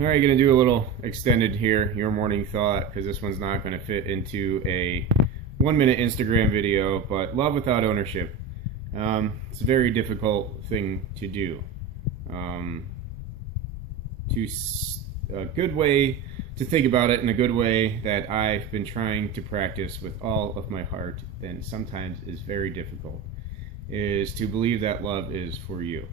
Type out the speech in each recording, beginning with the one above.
All right, going to do a little extended here, your morning thought, because this one's not going to fit into a 1 minute Instagram video, but love without ownership. It's a very difficult thing to do. A good way to think about it, and a good way that I've been trying to practice with all of my heart, and sometimes is very difficult, is to believe that love is for you.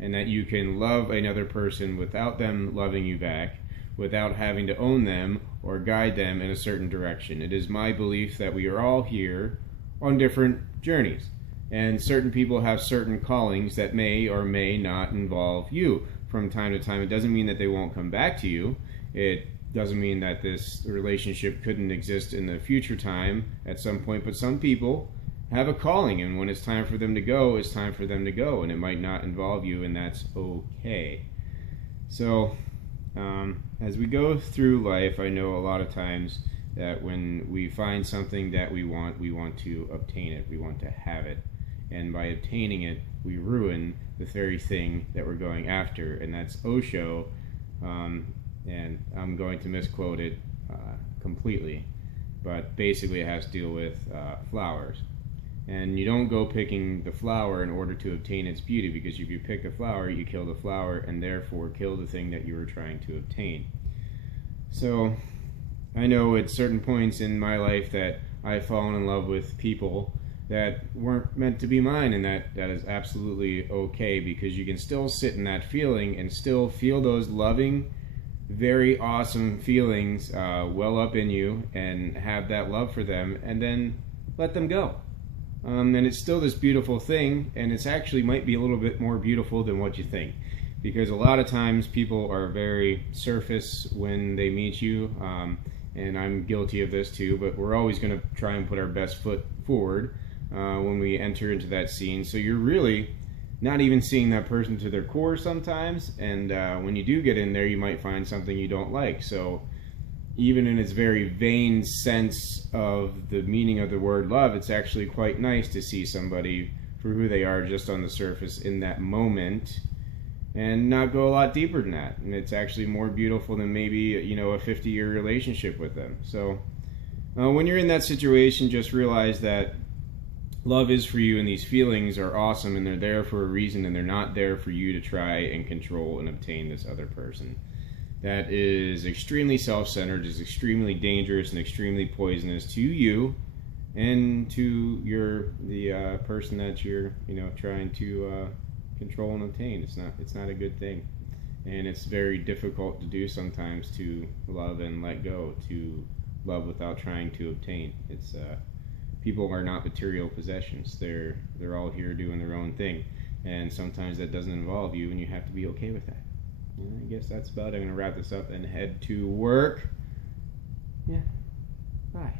And that you can love another person without them loving you back, without having to own them or guide them in a certain direction. It is my belief that we are all here on different journeys, and certain people have certain callings that may or may not involve you from time to time. It doesn't mean that they won't come back to you. It doesn't mean that this relationship couldn't exist in the future time at some point, but some people have a calling, and when it's time for them to go, it's time for them to go, and it might not involve you, and that's okay. So as we go through life, I know a lot of times that when we find something that we want to obtain it, we want to have it, and by obtaining it, we ruin the very thing that we're going after, and that's Osho, and I'm going to misquote it completely, but basically it has to deal with flowers. And you don't go picking the flower in order to obtain its beauty, because if you pick the flower, you kill the flower and therefore kill the thing that you were trying to obtain. So I know at certain points in my life that I've fallen in love with people that weren't meant to be mine, and that is absolutely okay, because you can still sit in that feeling and still feel those loving, very awesome feelings well up in you, and have that love for them, and then let them go. And it's still this beautiful thing, and it's actually might be a little bit more beautiful than what you think, because a lot of times people are very surface when they meet you, and I'm guilty of this too, but we're always going to try and put our best foot forward when we enter into that scene, so you're really not even seeing that person to their core sometimes, and when you do get in there, you might find something you don't like. So even in its very vain sense of the meaning of the word love, it's actually quite nice to see somebody for who they are just on the surface in that moment, and not go a lot deeper than that. And it's actually more beautiful than maybe, a 50-year relationship with them. So when you're in that situation, just realize that love is for you, and these feelings are awesome, and they're there for a reason, and they're not there for you to try and control and obtain this other person. That is extremely self-centered, is extremely dangerous, and extremely poisonous to you and to the person that you're trying to control and obtain. It's not a good thing, and it's very difficult to do sometimes, to love and let go, to love without trying to obtain. It's people are not material possessions. They're all here doing their own thing, and sometimes that doesn't involve you, and you have to be okay with that. I guess that's about it. I'm going to wrap this up and head to work. Yeah. Bye.